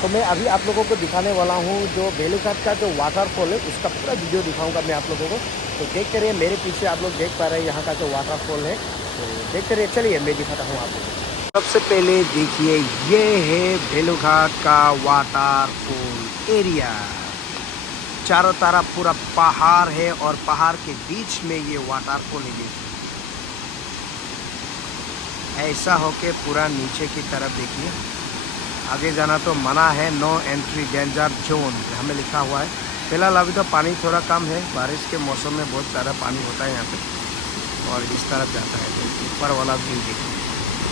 तो मैं अभी आप लोगों को दिखाने वाला हूँ जो बेलूघाट का जो वाटरफॉल है उसका पूरा वीडियो दिखाऊंगा मैं आप लोगों को। तो देखते रहिए, मेरे पीछे आप लोग देख पा रहे हैं यहाँ का जो वाटरफॉल है। तो देखते रहिए, चलिए मैं दिखाता हूँ आप लोगों को। सबसे पहले देखिए, ये है बेलूघाट का वाटरफॉल एरिया। चारों तरफ पूरा पहाड़ है और पहाड़ के बीच में ये वाटरफॉल है। देखिए ऐसा होके पूरा नीचे की तरफ देखिए। आगे जाना तो मना है, नो एंट्री, डेंजर जोन हमें लिखा हुआ है। फिलहाल अभी तो पानी थोड़ा कम है, बारिश के मौसम में बहुत ज़्यादा पानी होता है यहाँ पे। और इस तरफ जाता है तो ऊपर वाला व्यू देखिए,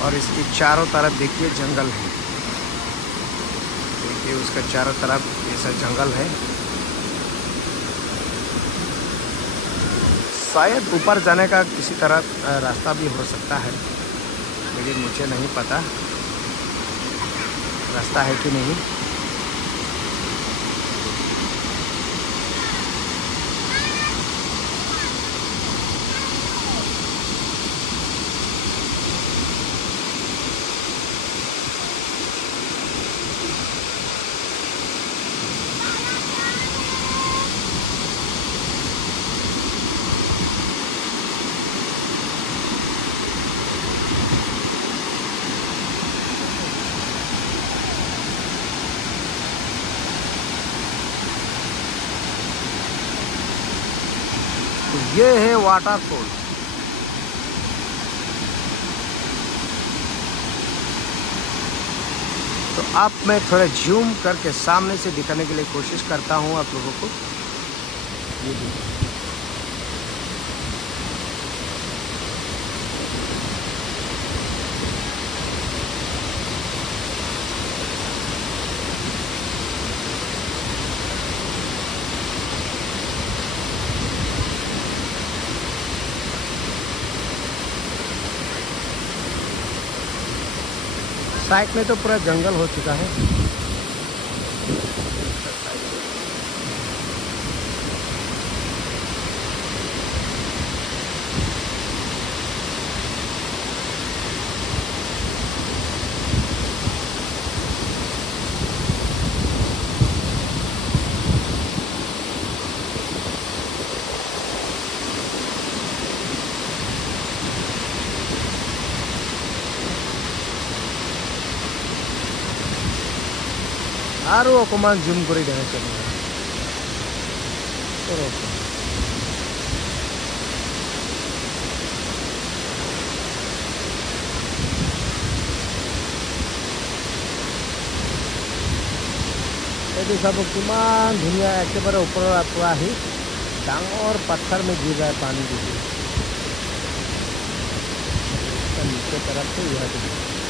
और इसके चारों तरफ देखिए जंगल है। देखिए उसका चारों तरफ ऐसा जंगल है। शायद ऊपर जाने का किसी तरह रास्ता भी हो सकता है, लेकिन मुझे नहीं पता रास्ता है कि नहीं। तो ये है वाटरफॉल। तो अब मैं थोड़ा जूम करके सामने से दिखाने के लिए कोशिश करता हूँ आप लोगों को। ये देखिए, साइड में तो पूरा जंगल हो चुका है। आरो अकमान जूम করে দেখাচ্ছি আপনারা। এইটো চাব কিমান ধুনীয়া, একেবাৰে ওপৰৰ পৰা আহি ডাঙৰ পাথৰ में गिर रहा है पानी। देखिए नीचे तरफ से यह देखिए।